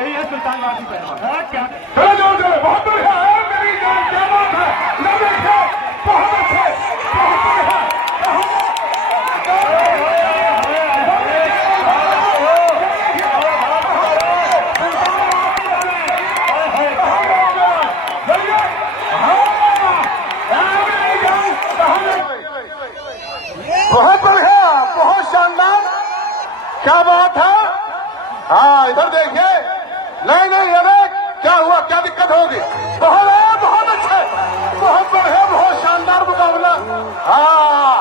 यही है सुल्तान वासी पहलवान। क्या चलो जोर से, बहुत बढ़िया है मेरी जान, क्या बात है, ना देखो बहुत अच्छे, बहुत बढ़िया। बहुत बढ़िया, बहुत शानदार, क्या बात है। हाँ इधर देखिए, नहीं अरे क्या हुआ, क्या दिक्कत होगी। बहुत अच्छे, बहुत बढ़िया, बहुत शानदार मुकाबला। हाँ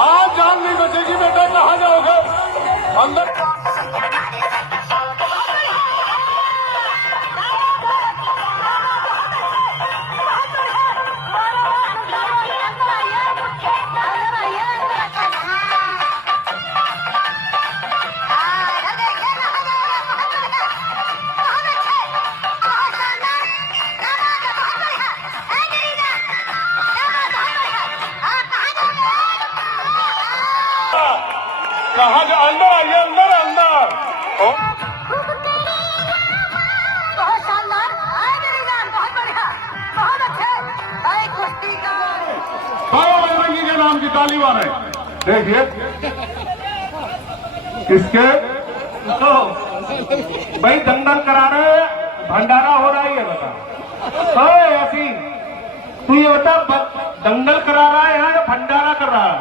आज जान नहीं बचेगी बेटा, कहाँ जाओगे अंदर। कहाँ जा, अंदर आइए, अंदर। बहुत शानदार, बहुत बढ़िया, बहुत अच्छे, कुश्ती का बजरंगी के नाम की ताली मारे। देखिए किसके तो भाई दंगल करा रहे हैं, भंडारा हो रहा है, ये बता ऐसी तू ये बता, दंगल करा रहा है या भंडारा कर रहा है,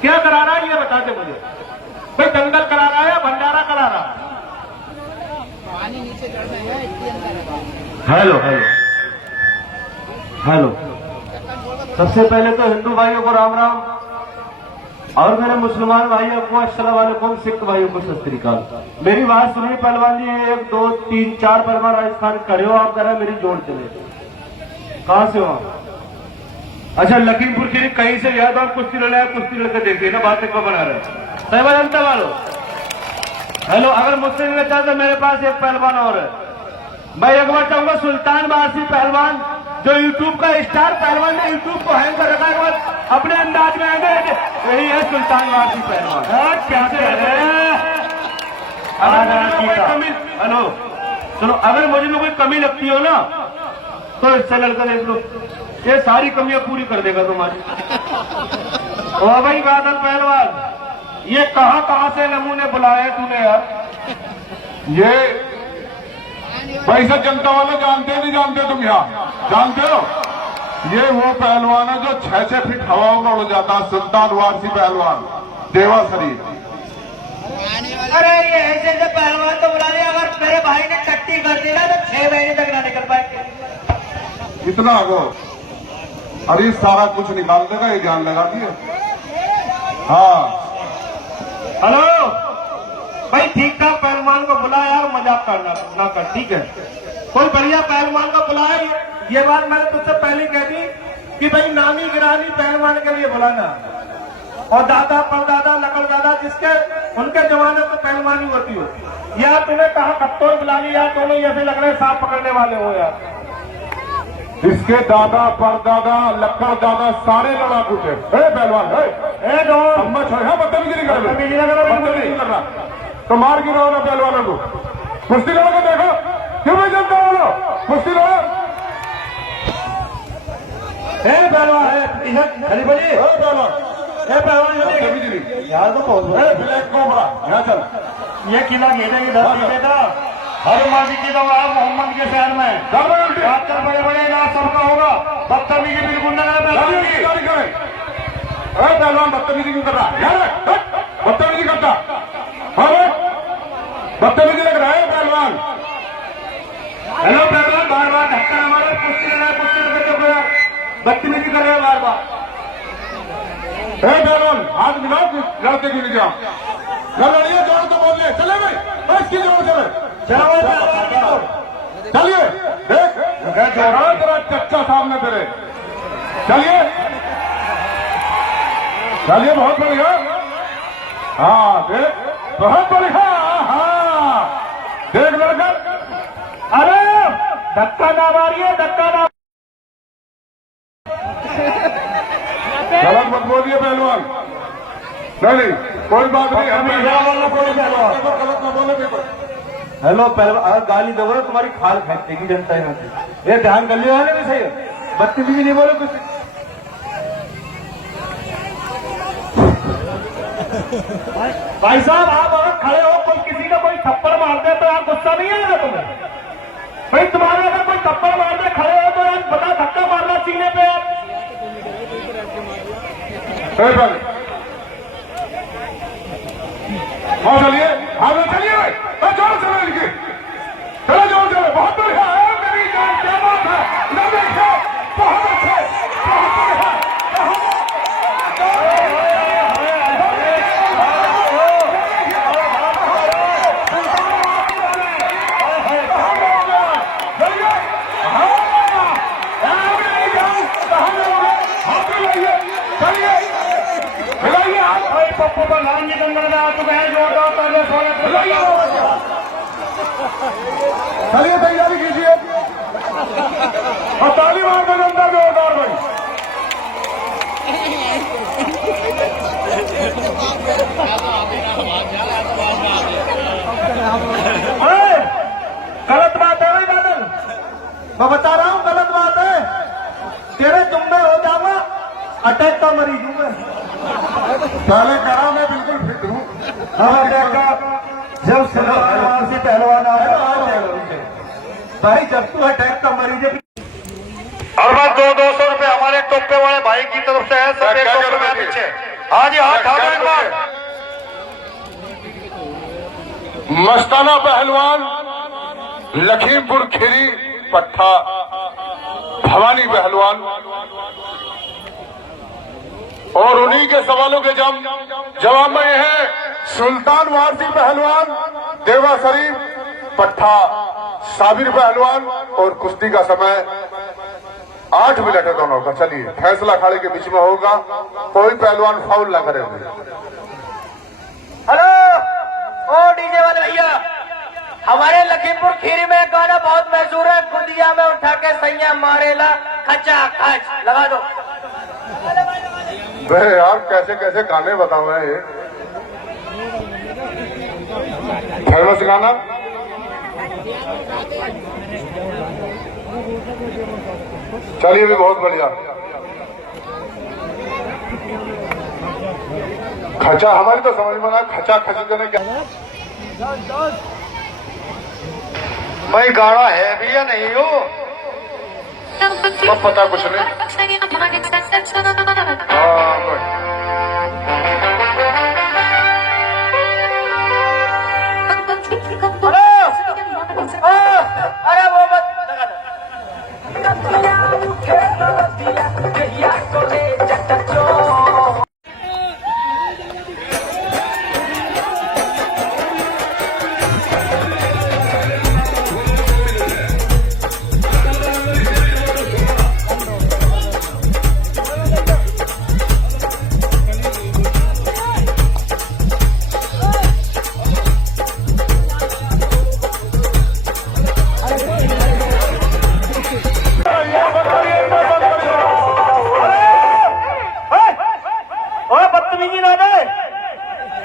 क्या करा रहा है ये बता दे मुझे भाई। दंगल करा रहा है या भंडारा करा रहा है? पानी नीचे चढ़ रहा है, इसके अंदर। हेलो, सबसे पहले तो हिंदू भाइयों को राम राम, और मेरे मुसलमान भाइयों को अस्सलाम वालेकुम, सिख भाइयों को सत श्री अकाल। मेरी बात सुनिए पहलवान जी, 1 2 3 4 पहलवान राजस्थान खड़े हो आप, जरा मेरी जोड़ चले। कहाँ से हो आप? अच्छा लखीमपुर खीरी, कहीं से याद आप कुश्ती लड़ाया, कुश्ती लड़के देखिए ना, बातें को बना रहे सहबा जनता वालों। हेलो, अगर मुझसे नहीं बचा तो मेरे पास एक पहलवान और है। मैं एक बार चाहूंगा सुल्तान वासी पहलवान, जो यूट्यूब का स्टार पहलवान ने यूट्यूब को हैंग कर रखा है, बाद अपने अंदाज में आएंगे, यही है सुल्तान वासी पहलवान। क्या हेलो सुनो, अगर मुझे में कोई कमी लगती हो ना तो इससे लड़का देख लो, ये सारी कमियां पूरी कर देगा तुम्हारी। ओ भाई बादल पहलवान, ये कहां से नमूने बुलाए तूने यार? ये भाई सब जनता वाले जानते नहीं जानते, तुम यहाँ जानते हो, ये वो पहलवान है जो 6-6 फीट हवाओं में उड़ जाता है, सुल्तान वासी पहलवान देवा शरीफ। अरे ये ऐसे पहलवान तो बुला लिया, अगर मेरे भाई ने टट्टी कर दी ना तो 6 महीने तक ना निकल पाएंगे। इतना आगो, अरे सारा कुछ निकाल देगा, ये ज्ञान लगा दिए। हाँ हेलो भाई, ठीक ठाक पहलवान को बुला यार, मजाक करना ना कर, ठीक है? कोई बढ़िया पहलवान को बुलाया, ये बात मैंने तुझसे पहले कह दी कि भाई नामी गिरानी पहलवान के लिए बुलाना, और दादा परदादा लकड़ दादा जिसके उनके जमाने में पहलवानी होती हो। यार तूने कहा कत्तोर बुला ली यार, दोनों ऐसे लग रहे सांप पकड़ने वाले हो यार। इसके दादा परदादा लक्कड़ दादा सारे लड़ाकू थे। पहलवान बदतमीजी नहीं कर रहा, तो मार क्यों रहा पहलवानों को? कुश्ती लड़ो को देखो, क्यों मैं जनता वालों कुश्ती लड़ो। यार तो ब्लैक कोबरा यहाँ चल, ये किला घेरेगी धरती था, हर माजी की दवा मोहम्मद के शहर में डॉक्टर बड़े इलाज सबका होगा। बदतमीजी बिल्कुल न करें पहलवान, बदतमीजी क्यों कर रहा है? बदतमीजी करता, बदतमीजी लग रहा है पहलवान। हेलो पहलवान, बार बार धक्का न मारो, कुश्ती लड़ा कुश्ती यार, बदतमीजी कर रहे हैं बार बार। पहलवान हाथ मिलाओ, लड़ते क्यों नहीं जाओ? लड़िए जोड़ तो बोलिए, चले भाई इसकी जोड़ चले, चलिए देख तेरा चच्चा सामने तेरे, चलिए बहुत बढ़िया। हाँ देख, बहुत बढ़िया। हाँ देख लड़का, अरे धक्का ना मारिए, धक्का ना। गलत मत बोलिए पहलवान, नहीं कोई बात नहीं, कोई पहलवान गलत ना बोले। हेलो पहलवान, गाली दो तो तुम्हारी खाल फेंक देगी जनता यहाँ से। ये ध्यान कर लियो है ना, सही बदतमीजी नहीं बोलो कुछ। भाई साहब, आप अगर खड़े हो, कोई किसी का कोई थप्पड़ मार दे तो आप गुस्सा नहीं आएगा तुम्हें? भाई तुम्हारे अगर कोई थप्पड़ मार दे, खड़े हो तो यार बता, धक्का मारना सीने पे आप। हाँ चलिए, हाँ चलिए भाई, जोर चलो इनकी, चलो जोर चलो। बहुत बढ़िया है मेरी जान, क्या बात है, ना देखो, बहुत अच्छे, बहुत बढ़िया, पप्पू का नाम निकल रहा है, तो मैं जोड़ता पहले चलिए तैयारी कीजिए और ताली मार दो जनता जोरदार भाई। गलत बात है भाई बादल, मैं बता रहा हूँ गलत बात है। तेरे तुम में हो जाऊंगा, अटैक का मरीज हूँ मैं। पहले करा, मैं बिल्कुल फिट हूँ। जब से पहलवान भाई, जब तू अटैक का मरीज है। और बस 200 रुपए हमारे टोपे वाले भाई की तरफ से है। सब एक टोपे में पीछे। हाँ जी, हाँ, खा एक बार। मस्ताना पहलवान लखीमपुर खीरी पट्टा भवानी पहलवान, और उन्हीं के सवालों के जवाब में है सुल्तान वारसी पहलवान देवा शरीफ पट्टा साबिर पहलवान। और कुश्ती का समय 8 मिनट है दोनों का। चलिए, फैसला अखाड़े के बीच में होगा, कोई पहलवान फाउल ना करे। हेलो, ओ डीजे वाले भैया, हमारे लखीमपुर खीरी में एक गाना बहुत मशहूर है, खुदिया में उठा के सैया मारेला खचा खच, लगा दो। अरे यार, कैसे कैसे गाने बताओ है ये, फेमस गाना। चलिए, भी बहुत बढ़िया। खचा हमारी तो समझ में ना, खचा खची देने क्या भाई गाड़ा है भी या नहीं हो, तो पता कुछ नहीं। हाँ भाई, अरे वो मत लगा दो।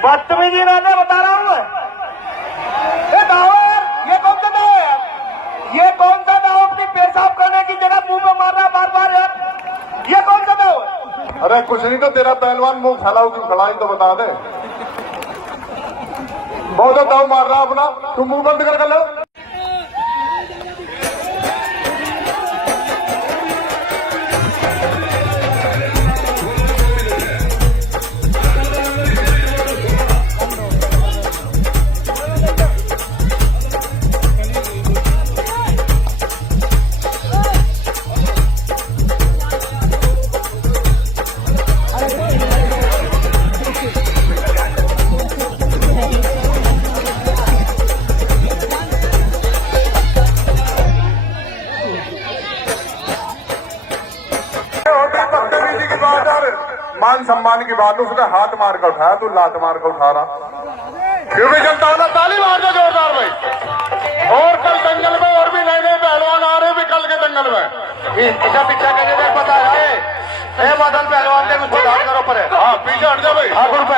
बदतमीजी ना दे, बता रहा हूँ मैं। ये कौन सा दाव है? ये कौन सा दाव अपनी पेशाब करने की जगह मुंह में मार रहा है बार बार यार? ये कौन सा दाव है? अरे कुछ नहीं तो तेरा पहलवान मुंह फैलाओ क्यों खड़ा है तो बता दे। बहुत दाव मार रहा अपना, तुम मुंह बंद कर लो। मान सम्मान की बात, उसने हाथ मार कर उठाया, तू लात मार कर उठा रहा। क्यों भी जनता वाला ताली मार दो जोरदार भाई। और कल दंगल में और भी नए नए पहलवान आ रहे भी कल के दंगल में। पीछा पीछा कहने में पता है मदन पहलवान ने मुझको धार करो पर। हाँ, पीछे हट जा भाई। ठाकुर पे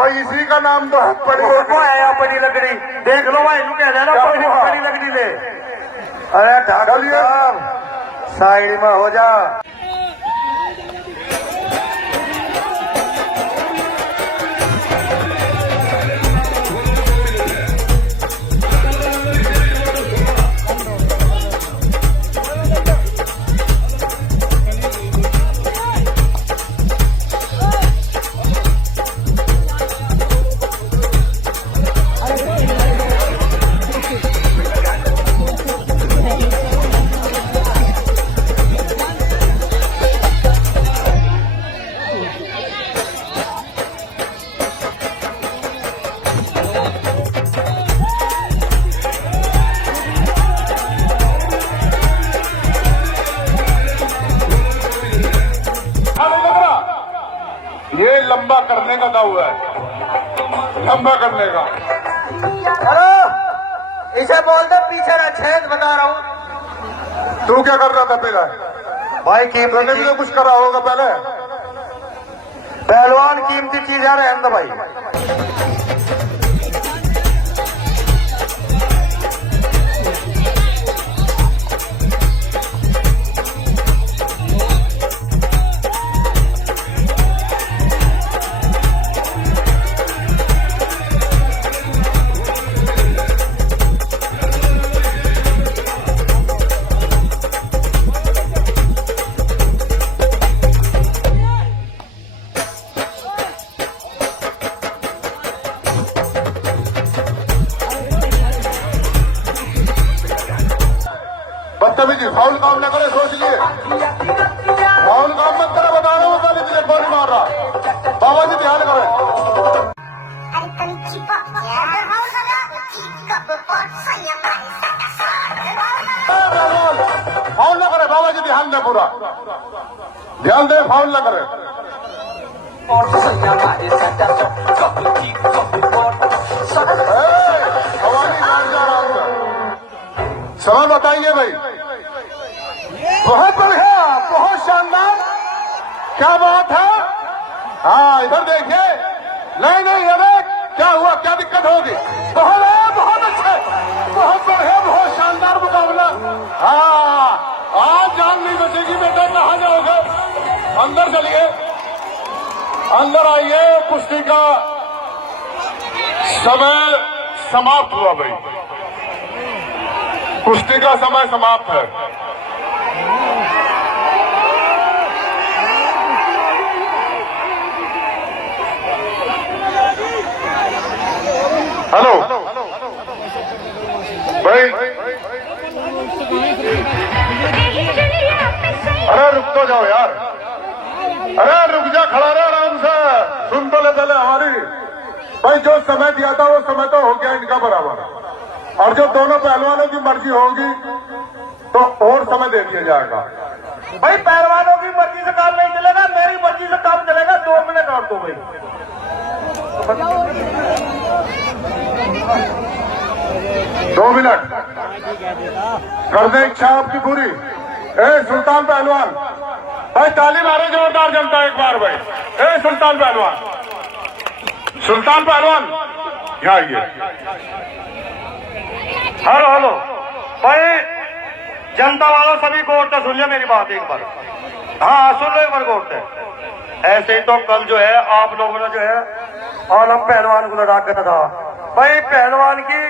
भाई इसी का नाम तो है पड़ी आया बड़ी लकड़ी देख लो भाई कह रहे ना बड़ी लकड़ी ले। अरे ठाकुर साहब साइड में हो जा। ये लंबा करने का दाव है, लंबा करने का। हेलो, इसे बोल दो पीछे ना छेद बता रहा हूँ। तू क्या कर रहा था पहले? भाई तूने भी तो कुछ करा होगा पहले। पहलवान कीमती चीज है रहने दो भाई। बदतमीजी फाउल काम न करे, सोच लिए फाउल काम मत करे, बता रहा हूँ पहले तुझे गोली मार रहा। बाबा जी ध्यान करें। फाउल न करे, बाबा जी ध्यान दे, पूरा ध्यान दे, फाउल न करे। समय बताइए भाई। बहुत बढ़िया, बहुत शानदार, क्या बात है। हाँ इधर देखिए। नहीं नहीं, अरे क्या हुआ, क्या दिक्कत होगी? बहुत अच्छे, बहुत बढ़िया, बहुत शानदार मुकाबला। हाँ आज जान नहीं बचेगी बेटा, कहाँ जाओगे? अंदर चलिए, अंदर आइए। कुश्ती का समय समाप्त हुआ भाई, कुश्ती का समय समाप्त है। हेलो भाई, अरे रुक तो जाओ यार, अरे रुक जा, खड़ा रहा आराम से, सुन तो ले पहले हमारी। भाई जो समय दिया था वो समय तो हो गया इनका बराबर, और जो दोनों पहलवानों की मर्जी होगी तो और समय दे दिया जाएगा। भाई पहलवानों की मर्जी से काम नहीं चलेगा, मेरी मर्जी से काम चलेगा। 2 मिनट और दो भाई। 2 मिनट कर दे, इच्छा आपकी पूरी। ए सुल्तान पहलवान, भाई ताली मारे जोरदार जनता एक बार भाई। ए सुल्तान पहलवान, सुल्तान पहलवान यहाँ आइए। हेलो हेलो भाई, जनता वालों सभी गौर से सुन लिया मेरी बात एक बार। हाँ सुन लो एक बार गौर से। ऐसे ही तो कल जो है आप लोगों ने जो है आलम पहलवान को लड़ा कर था भाई। पहलवान की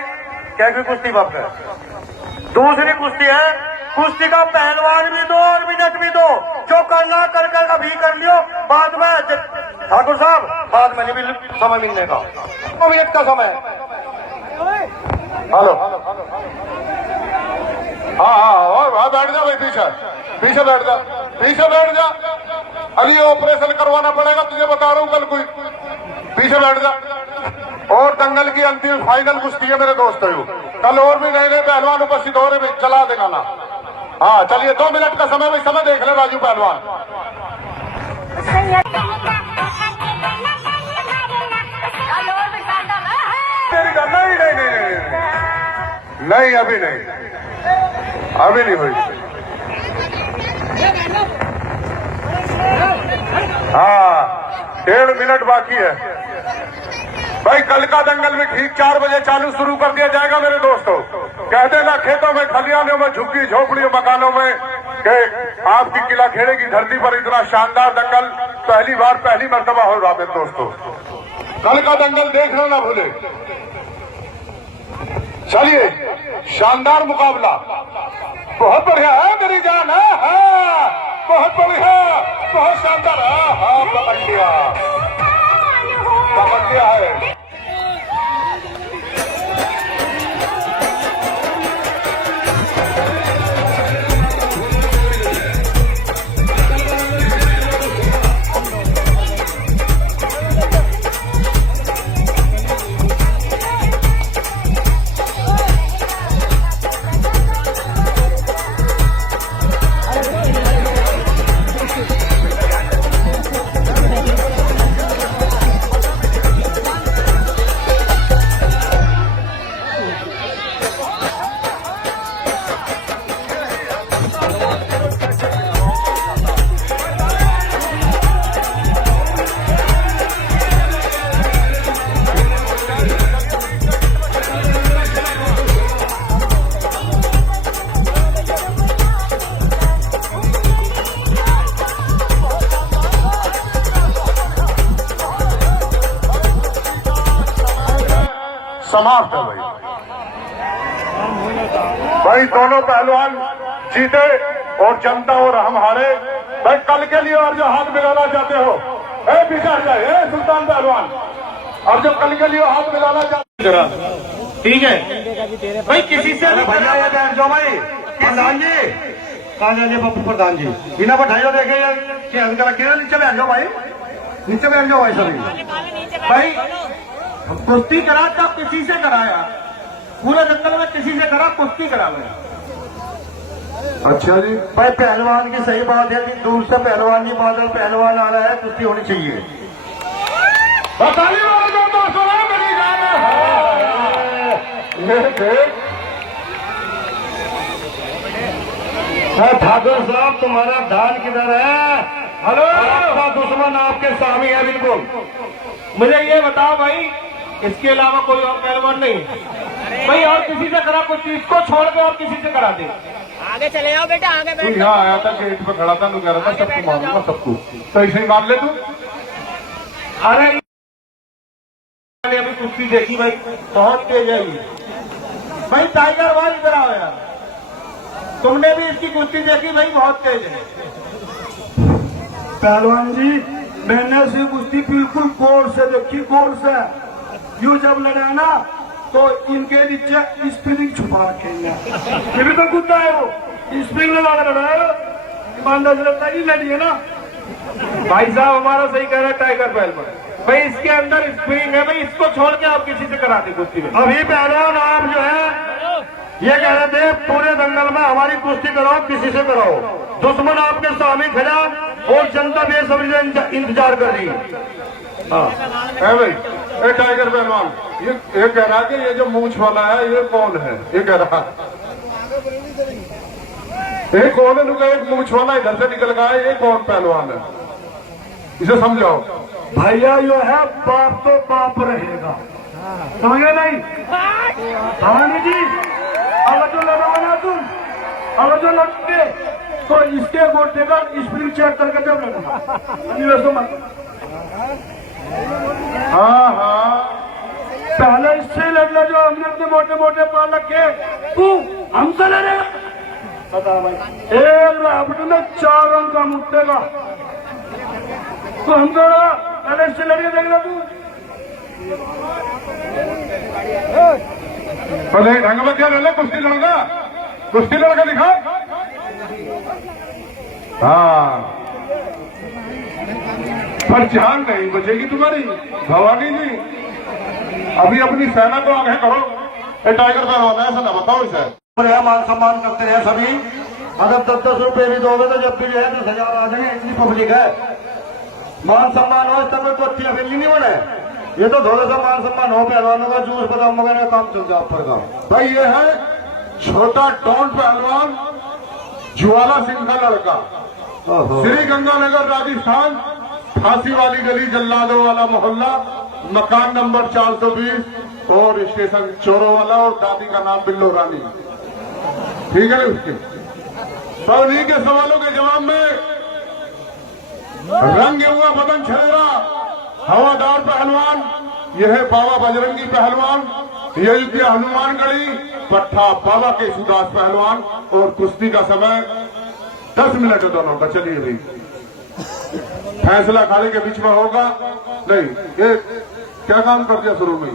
क्या कोई कुश्ती बाप है। दूसरी कुश्ती है, कुश्ती का पहलवान भी दो और मिनट भी दो, जो करना कर अभी कर लियो, बाद में ठाकुर साहब बाद में नहीं भी समय मिलने का। 2 मिनट का समय। हेलो, हाँ बैठ जा भाई, पीछे पीछे बैठ जा, पीछे बैठ जा। अली ऑपरेशन करवाना पड़ेगा तुझे, बता रहा हूँ कल कोई। पीछे बैठ जा। और दंगल की अंतिम फाइनल कुश्ती है मेरे दोस्तों, कल और भी नए नए पहलवान उपस्थित हो रहे, चला देगा ना। हाँ चलिए, 2 मिनट का समय भाई, समय देख ले राजू पहलवान। नहीं अभी नहीं, अभी नहीं हुई। हाँ 1.5 मिनट बाकी है। भाई कल का दंगल भी ठीक 4 बजे चालू शुरू कर दिया जाएगा मेरे दोस्तों। कहते ना खेतों में, खलियानों में, झुग्गी झोपड़ियों, मकानों में कि आपकी किला खेड़े की धरती पर इतना शानदार दंगल पहली बार, पहली मर्तबा हो रहा मेरे दोस्तों। कल का दंगल देखना ना भूले। चलिए, शानदार मुकाबला, बहुत बढ़िया है मेरी जान है, बहुत बढ़िया, बहुत शानदार है। हाँ, पकड़ लिया, पकड़ लिया है। समाप्त है भाई दोनों पहलवान जीते और जनता और हम हारे। भाई कल के लिए और जो हाथ मिलाना चाहते हो, पीछे हट जाए सुल्तान पहलवान, और जो कल के लिए हाथ मिलाना चाहते, ठीक है भाई, किसी से भैया ये बैठ जाओ भाई। प्रधान जी कहाँ जाइए पप्पू प्रधान जी, बिना बैठाइयो देखे नीचे बैठ जाओ भाई, नीचे बैठ जाओ भाई सभी। भाई कुश्ती करा तो किसी से कराया, पूरे जंगल में किसी से करा, कुश्ती करा मैं। अच्छा जी भाई, पहलवान की सही बात है कि दूर से पहलवान जी, बादल पहलवान आ रहा है, कुश्ती होनी चाहिए। ठाकुर साहब तुम्हारा धान किधर है? हेलो, आपका दुश्मन आपके सामने है बिल्कुल। मुझे ये बताओ भाई, इसके अलावा कोई और पहलवान नहीं भाई? और किसी से करा कुछ चीज को छोड़ के और किसी से करा दे। आगे चले जाओ बेटा, आगे बैठ यहाँ आया था, गेट पे खड़ा था, तू कह रहा था सबको मारूंगा सबको, तो ऐसे ही मार ले तू। अरे मैंने अभी कुश्ती देखी भाई, बहुत तेज है भाई। टाइगर भाई इधर आओ यार, तुमने भी इसकी कुश्ती देखी भाई, बहुत तेज है। पहलवान जी मैंने से कुश्ती बिल्कुल गौर से देखी, गौर से। यूं जब लड़े ना तो इनके नीचे स्प्रिंग छुपा रखे, ये भी तो कुत्ता है, वो स्प्रिंग लगा कर लड़ा है, ईमानदार से लगता नहीं लड़ी है ना। भाई साहब हमारा सही कह रहा है टाइगर पहलवान भाई, इसके अंदर स्प्रिंग है भाई, इसको छोड़ के आप किसी से कराते कुश्ती में। अभी पहलवान आप जो है ये कह रहे थे पूरे दंगल में हमारी कुश्ती कराओ, किसी से कराओ। दुश्मन आपके सामने खड़ा और जनता बेसब्री से इंतजार कर रही है। है भाई, ए टाइगर पहलवान, ये कह रहा कि ये जो मूंछ वाला है ये कौन है? ये कह रहा ये कौन है? नुका एक मूंछ वाला इधर से निकल गया है, ये कौन पहलवान है? इसे समझाओ भैया। यो है बाप तो बाप रहेगा, समझे नहीं? भवानी जी अगर जो लड़ोगे ना तुम, अगर जो लड़ोगे तो इसके गोटे का स्प्रिंग चेक करके जब लगेगा। हाँ हाँ, पहले इससे लड़ना जो हमने अपने मोटे मोटे पाल रखे, तू हमसे लड़ेगा। बता भाई, एक रावट में 4 अंक का मुट्टेगा, तो हम तो पहले इससे लड़के देख लो तू। पहले ढंग में क्या ले, कुश्ती लड़का, कुश्ती लड़का दिखा। हाँ, पर जान नहीं बचेगी तुम्हारी भवानी जी। अभी अपनी सेना को आगे करो। ये टाइगर पहलवान है, ऐसा ना बताओ इसे। मान सम्मान करते हैं सभी, अगर 10-10 रुपए भी दोगे तो जब भी जो है 10,000 आ जाएंगे, इतनी पब्लिक है। मान सम्मान हो तब कोई कोठी अफेली नहीं बने, ये तो थोड़ा सा मान सम्मान हो, पहलवानों का जूस बादाम वगैरह का काम चल जाए ऊपर का। भाई ये है छोटा टोंट पहलवान ज्वाला सिंह का लड़का, श्री गंगानगर राजस्थान, फांसी वाली गली, जल्लादों वाला मोहल्ला, मकान नंबर 420 और स्टेशन चोरों वाला, और दादी का नाम बिल्लो रानी। ठीक है ना? उसके तो इन्हीं के सवालों के जवाब में रंग हुआ बदन छलेरा हवादार पहलवान, यह है बाबा बजरंगी पहलवान, ये अयोध्या हनुमानगढ़ी पट्टा बाबा के सुदास पहलवान। और कुश्ती का समय 10 मिनट है दोनों का। चलिए भाई, फैसला खाने के बीच में होगा नहीं। ये क्या काम कर दिया शुरू में?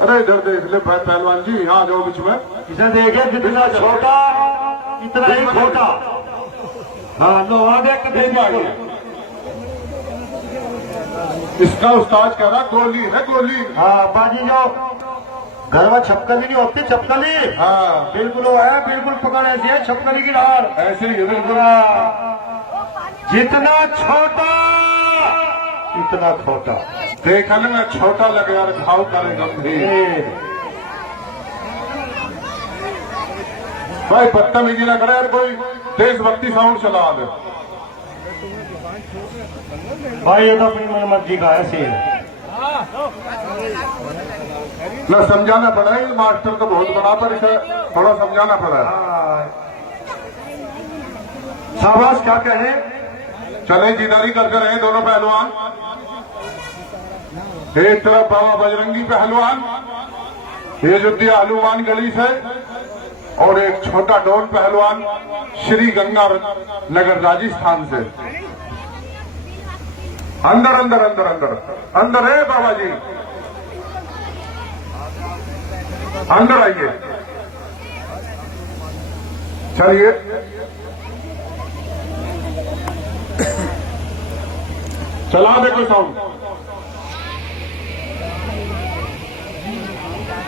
अरे इधर देख ले पहलवान जी, यहाँ जाओ बीच में। इसे देखे जितना छोटा इतना ही छोटा। हाँ लो आगे इसका उस्ताद कह रहा गोली है गोली। हाँ बाजी जो घर में छपकली नहीं होती, छपकली। हाँ बिल्कुल वो है, बिल्कुल पकड़ ऐसी है छपकली की धार। ऐसे ही है बिल्कुल। जितना छोटा इतना छोटा। देखने में छोटा लगे और घाव करे गंभीर। भाई बदतमीजी ना करे यार, कोई देशभक्ति साउंड चला दे। भाई ये तो अपनी मनमर्जी का है सीन। न समझाना पड़ा है, मास्टर तो बहुत बड़ा, पर इसे थोड़ा समझाना पड़ा है। शाबाश, क्या कहे? चले जिदारी करके रहे दोनों पहलवान। एक तरफ बाबा बजरंगी पहलवान ये अयोध्या हनुमानगढ़ी से, और एक छोटा डॉन पहलवान श्री गंगा नगर राजस्थान से। अंदर अंदर अंदर अंदर अंदर है बाबा जी, अंदर आइए। चलिए चला दे कोई साउंड।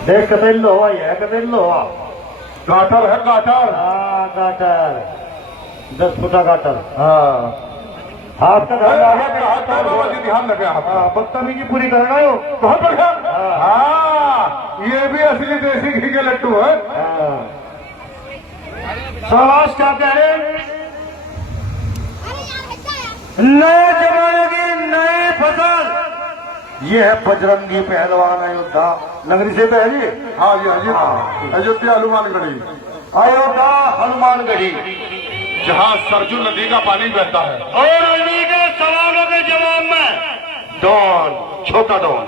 देख कतेल लो हुआ है, कतेल लो हुआ। गाटर है गाटर। हाँ गाटर, 10 फुटा गाटर। हाँ हाथ का ध्यान हाथ का बाबा जी ध्यान रखे। हाँ बदतमीजी पूरी करना हो। बहुत बढ़िया। हाँ ये भी असली देसी घी के लट्टू है। शाबाश, क्या कहे? नए जमाने की नई फसल। ये है बजरंगी पहलवान अयोध्या नगरी से तो है जी। हाँ जी अयोध्या हनुमानगढ़ी। अयोध्या हनुमानगढ़ी, जहाँ सरजू नदी का पानी बहता है। और उन्हीं के सवालों के जवाब में डॉन, छोटा डॉन,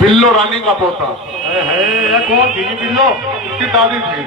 बिल्लो रानी का पोता। कौन थी बिल्लो? उसकी दादी थी।